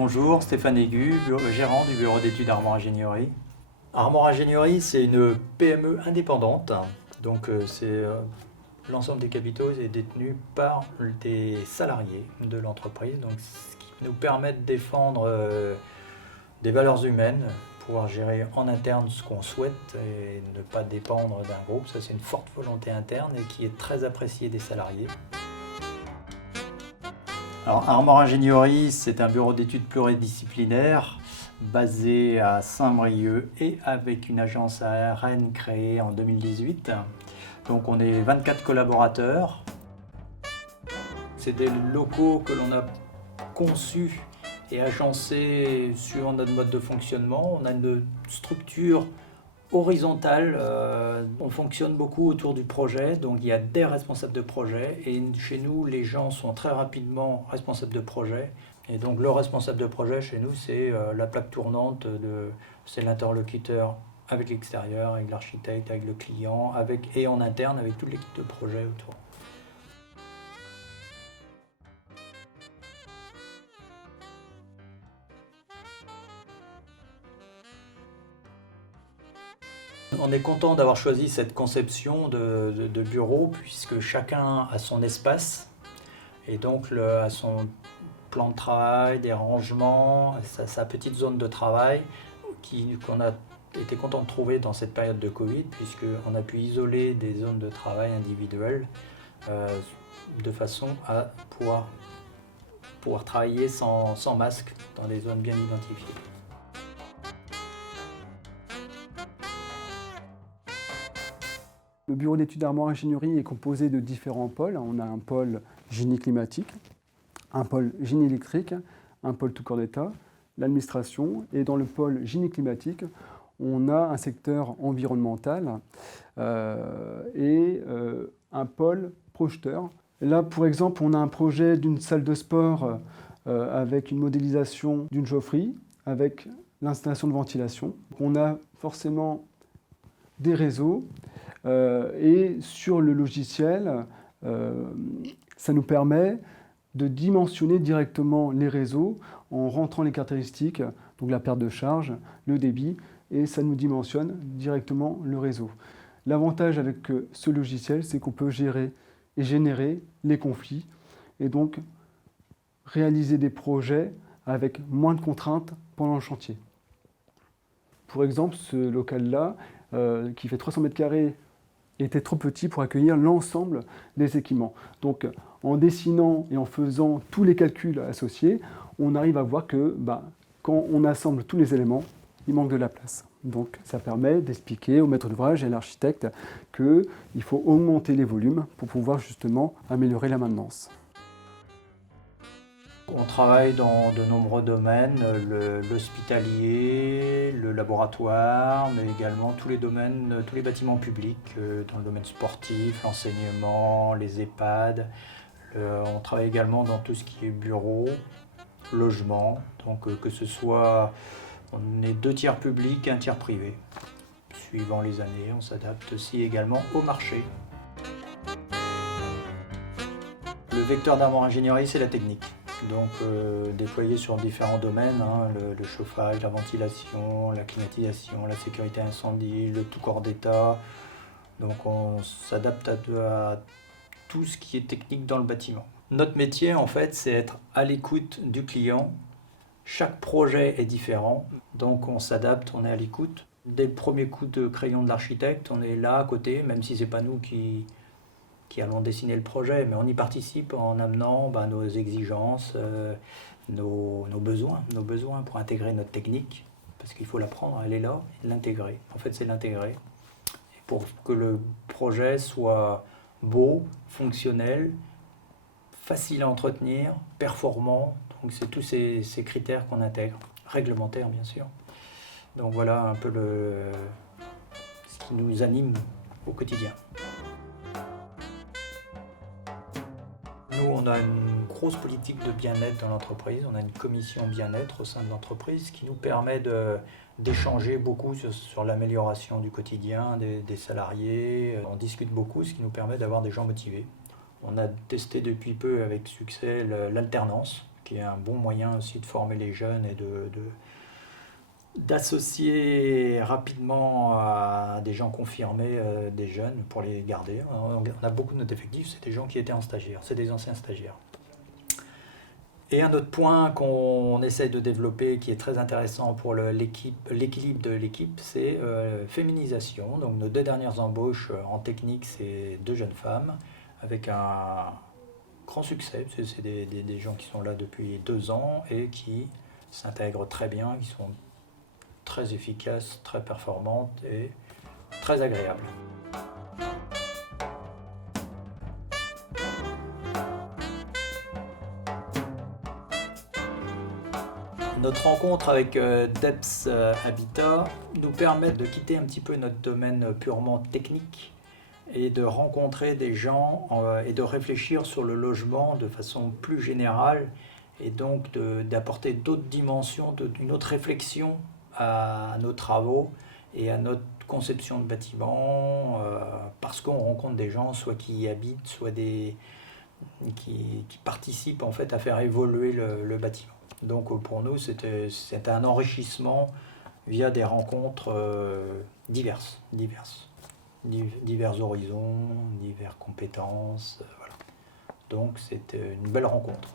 Bonjour, Stéphane Aigu, gérant du bureau d'études Armor Ingénierie. Armor Ingénierie, c'est une PME indépendante. Donc, l'ensemble des capitaux est détenu par des salariés de l'entreprise. Donc, ce qui nous permet de défendre des valeurs humaines, pouvoir gérer en interne ce qu'on souhaite et ne pas dépendre d'un groupe. Ça, c'est une forte volonté interne et qui est très appréciée des salariés. Alors, Armor Ingénierie, c'est un bureau d'études pluridisciplinaire basé à Saint-Brieuc et avec une agence à Rennes créée en 2018. Donc on est 24 collaborateurs. C'est des locaux que l'on a conçus et agencés suivant notre mode de fonctionnement. On a une structure horizontale, on fonctionne beaucoup autour du projet, donc il y a des responsables de projet et chez nous les gens sont très rapidement responsables de projet et donc le responsable de projet chez nous c'est la plaque tournante, c'est l'interlocuteur avec l'extérieur, avec l'architecte, avec le client et en interne avec toute l'équipe de projet autour. On est content d'avoir choisi cette conception de bureau puisque chacun a son espace et donc a son plan de travail, des rangements, sa petite zone de travail qu'on a été content de trouver dans cette période de Covid puisqu'on a pu isoler des zones de travail individuelles de façon à pouvoir travailler sans masque dans des zones bien identifiées. Le bureau d'études Armor Ingénierie est composé de différents pôles. On a un pôle génie climatique, un pôle génie électrique, un pôle tout corps d'État, l'administration. Et dans le pôle génie climatique, on a un secteur environnemental et un pôle projeteur. Là, pour exemple, on a un projet d'une salle de sport avec une modélisation d'une chaufferie, avec l'installation de ventilation. On a forcément des réseaux. Et sur le logiciel, ça nous permet de dimensionner directement les réseaux en rentrant les caractéristiques, donc la perte de charge, le débit, et ça nous dimensionne directement le réseau. L'avantage avec ce logiciel, c'est qu'on peut gérer et générer les conflits et donc réaliser des projets avec moins de contraintes pendant le chantier. Pour exemple, ce local-là, qui fait 300 mètres carrés, était trop petit pour accueillir l'ensemble des équipements. Donc en dessinant et en faisant tous les calculs associés, on arrive à voir que quand on assemble tous les éléments, il manque de la place. Donc ça permet d'expliquer au maître d'ouvrage et à l'architecte qu'il faut augmenter les volumes pour pouvoir justement améliorer la maintenance. On travaille dans de nombreux domaines, l'hospitalier, le laboratoire, mais également tous les domaines, tous les bâtiments publics, dans le domaine sportif, l'enseignement, les EHPAD. On travaille également dans tout ce qui est bureau, logement, donc que ce soit, on est 2 tiers publics, 1 tiers privé. Suivant les années, on s'adapte aussi également au marché. Le vecteur d'Armor Ingénierie, c'est la technique. Donc déployé sur différents domaines, le chauffage, la ventilation, la climatisation, la sécurité incendie, le tout corps d'État. Donc on s'adapte à tout ce qui est technique dans le bâtiment. Notre métier en fait c'est être à l'écoute du client. Chaque projet est différent, donc on s'adapte, on est à l'écoute. Dès le premier coup de crayon de l'architecte, on est là à côté, même si c'est pas nous qui allons dessiner le projet, mais on y participe en amenant nos exigences, nos besoins pour intégrer notre technique, parce qu'il faut l'apprendre, elle est là, et l'intégrer. En fait, c'est l'intégrer. Et pour que le projet soit beau, fonctionnel, facile à entretenir, performant, donc c'est tous ces critères qu'on intègre, réglementaires bien sûr. Donc voilà un peu ce qui nous anime au quotidien. Nous, on a une grosse politique de bien-être dans l'entreprise. On a une commission bien-être au sein de l'entreprise qui nous permet d'échanger beaucoup sur l'amélioration du quotidien des salariés. On discute beaucoup, ce qui nous permet d'avoir des gens motivés. On a testé depuis peu avec succès l'alternance, qui est un bon moyen aussi de former les jeunes et d'associer rapidement à des gens confirmés des jeunes pour les garder. On a beaucoup de notre effectif, c'est des gens qui étaient en stagiaire, c'est des anciens stagiaires. Et un autre point qu'on essaie de développer qui est très intéressant pour l'équilibre de l'équipe, c'est féminisation. Donc nos 2 dernières embauches en technique, c'est 2 jeunes femmes avec un grand succès. C'est des gens qui sont là depuis 2 ans et qui s'intègrent très bien, qui sont très efficaces, très performantes et très agréables. Notre rencontre avec DEPS Habitat nous permet de quitter un petit peu notre domaine purement technique et de rencontrer des gens et de réfléchir sur le logement de façon plus générale et donc d'apporter d'autres dimensions, une autre réflexion à nos travaux et à notre conception de bâtiment parce qu'on rencontre des gens soit qui y habitent, soit qui participent en fait à faire évoluer le bâtiment. Donc pour nous, c'était un enrichissement via des rencontres divers horizons, diverses compétences. Voilà. Donc c'était une belle rencontre.